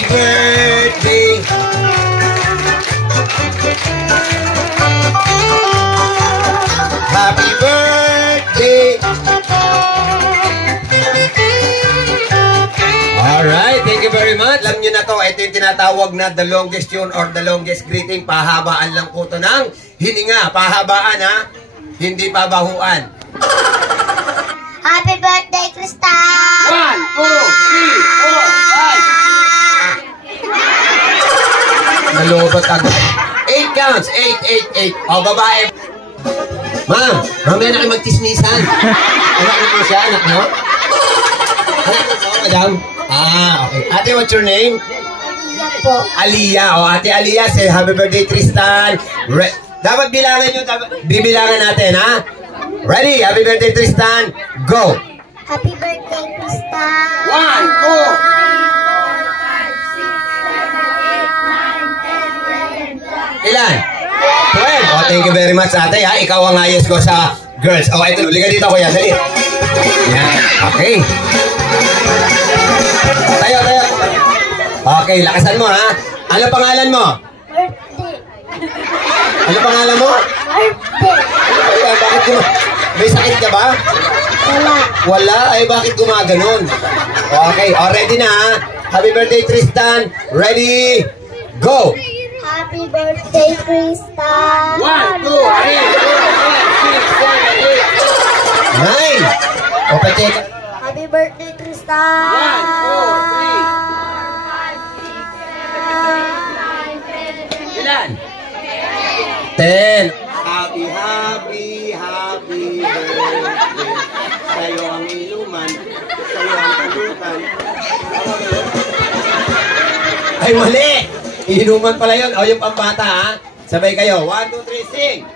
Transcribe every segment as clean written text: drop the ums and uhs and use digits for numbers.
Happy birthday. Happy birthday. Alright, thank you very much. Alam nyo na to, ito yung tinatawag na the longest tune or the longest greeting. Pahabaan lang po to ng hininga. Pahabaan ha, hindi pabahuan. Happy birthday, Crystal! 1, 2, 3, 4, 5. Nalobat agad. 8 counts. 8. O, babae. Ma'am, mamaya na kayo magtismisan. Anak niyo po siya, anak niyo? Anak niyo po, madam? Okay. Ate, what's your name? Aliyah po. Aliyah. O, Ate Aliyah, say happy birthday, Tristan. Dapat bilangan nyo, bibilangan natin, ha? Ready? Happy birthday, Tristan. Go! Happy birthday, Crystal! 1, 2. Ilan? 12. Oh, thank you very much, ate. Ha? Ikaw ang ayos ko sa girls. Oh, ito. Liga dito, kuya. Dali. Yan. Okay. Tayo. Okay, lakasan mo, ha? Ano pangalan mo? Birthday! Ano pangalan mo? Birthday! Ay, bakit may sakit ka ba? Wala. Wala? Ay, bakit gumaganon? Okay, ready na, ha? Happy birthday, Tristan. Ready? Go! Happy birthday, Crystal! 1, 2, 3, 4, 5, 6, 7, 8, 9. O, pati. Happy birthday, Crystal! 1, 2, 3. Ilan? 10. Happy birthday. Sa'yo ang iluman, sa'yo ang tagutan. Ay, mali! Inuman pala yun. O, yung pambata, ha? Sabay kayo. 1, 2, 3, sing!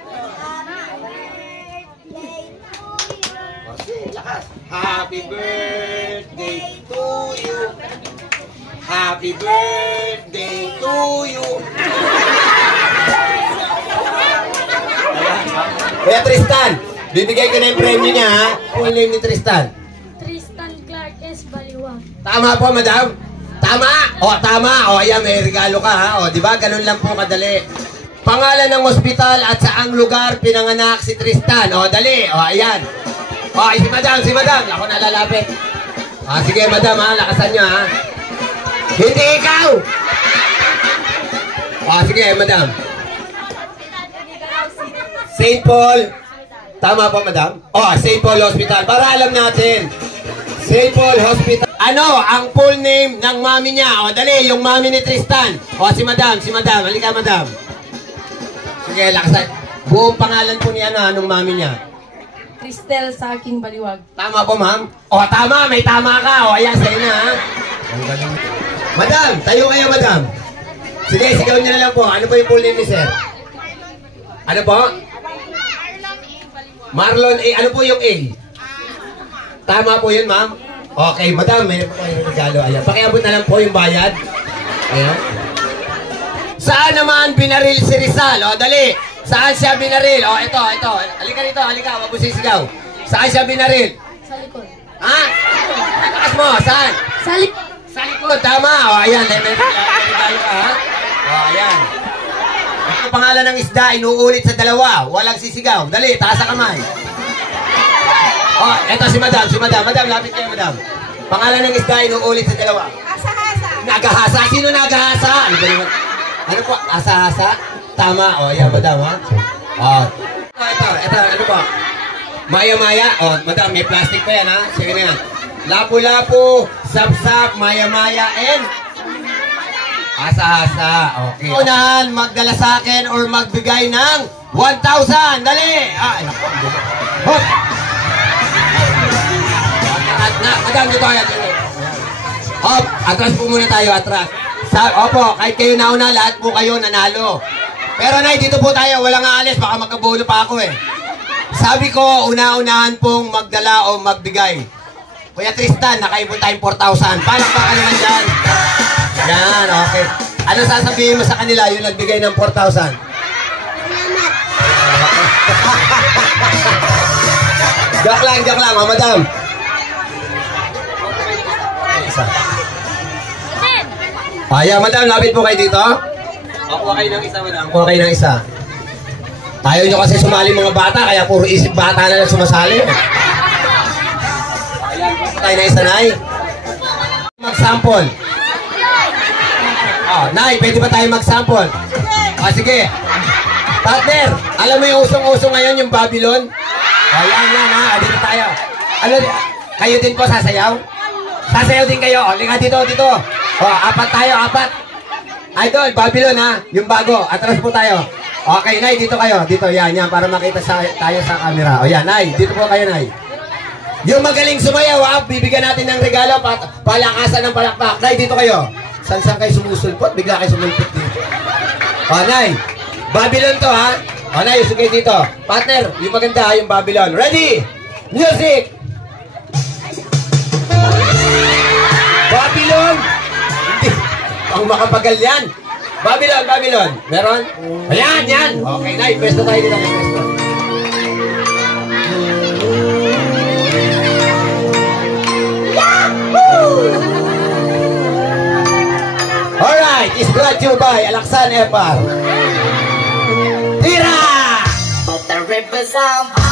Happy birthday to you. Happy birthday to you. Kaya Tristan, bibigay ko na yung premyo niya, ha? Full name ni Tristan. Tristan Clark S. Baliwag. Tama po, madam. Tama. Tama. Ayan, may regalo ka, ha? Di ba? Ganun lang po kadali. Pangalan ng ospital at saang lugar pinanganak si Tristan. Dali. Ayan. Si madam. Ako nalalapit. Sige, madam, ha? Lakasan nyo, ha? Hindi ikaw! Sige, madam. St. Paul. Tama po, madam? St. Paul Hospital. Para alam natin. St. Paul Hospital. Ano ang full name ng mami niya? Dali, yung mami ni Tristan. Si madam. Halika, madam. Sige, lakasan. Buong pangalan po niya, anong mami niya? Cristel Saking Baliwag. Tama po, ma'am? Tama. May tama ka. Ayan, sa'yo na, ha? Madam, tayo kayo, madam. Sige, sigaw niyo na lang po. Ano po yung full name ni sir? Ano po? Marlon A. Ano po yung A? Tama po yun, ma'am? Okay, madam, may regalo. Ayan. Pakiabot na lang po yung bayad. Ayan. Saan naman binaril si Rizal? Dali. Saan siya binaril? Ito. Halika rito, halika. Wag mo sisigaw. Saan siya binaril? Sa likod. Ha? Takas mo, saan? Sa likod. Sa likod, tama. Ayan. May regalo ka, ha? Ayan. Ito pangalan ng isda, inuulit sa dalawa. Walang sisigaw. Dali, taas sa kamay. Ito si madam. Madam, lapit kayo, madam. Pangalan ng isda, inuulit sa dalawa. Asa-asa. Nagahasa. Sino nagahasa? Ano po? Asa-hasa? Tama. Ayan, madam, ha? Ito, ano po? Maya-maya. Madam, may plastic pa yan, ha? Sige na yan. Lapu-lapu, sap-sap, maya-maya, and asa-asa. Okay. Unahan, magdala sa akin or magbigay ng 1,000. Dali! Hop! Madam, dito kaya. Hop! Atras po muna tayo, atras. Opo, kahit kayo nauna, lahat po kayo nanalo. Pero nay, dito po tayo, walang aalis, baka magkabulo pa ako eh. Sabi ko, una-unahan pong magdala o magbigay. Kuya Tristan, nakaipon tayong 4,000. Palakpakan naman dyan. Yan, okay. Ano sasabihin mo sa kanila yung nagbigay ng 4,000? Joke lang, madam. Ayan, madam, lapit po kayo dito. Kuha kayo ng isa, madam. Kuha kayo ng isa. Ayaw nyo kasi sumali mga bata, kaya puro isip bata na lang sumasali. Ayan, kuha tayo ng isa, Nay. Mag-sample. Nay, pwede ba tayo mag-sample? Sige. Partner, alam mo yung usong-usong ngayon, yung Babylon? Ayan, ha. Dito tayo. Ano, kayo din po sasayaw? Sasayaw din kayo. Linga dito. Apat tayo, apat. Idol, Babylon ha. Yung bago. Atras po tayo. Okay, Nay, dito kayo. Dito, yan, para makita tayo sa camera. O yan, Nay, dito po kayo, Nay. Yung magaling sumayaw ha, bibigyan natin ng regalo, palakasan ng palakpak. Nay, dito kayo. San kayo sumusulpot? Bigla kayo sumulpot dito. O, Nay, Babylon to ha. O, Nay, usog kayo dito. Partner, yung maganda ha, yung Babylon. Ready? Music! Babylon! Hindi. Ang makapagal yan. Babylon. Meron? Ayan, yan. Okay, Nay, pwesto tayo dito. Pwesto. Alright, it's brought to you by Alaksan Epar. Tira! But the river sound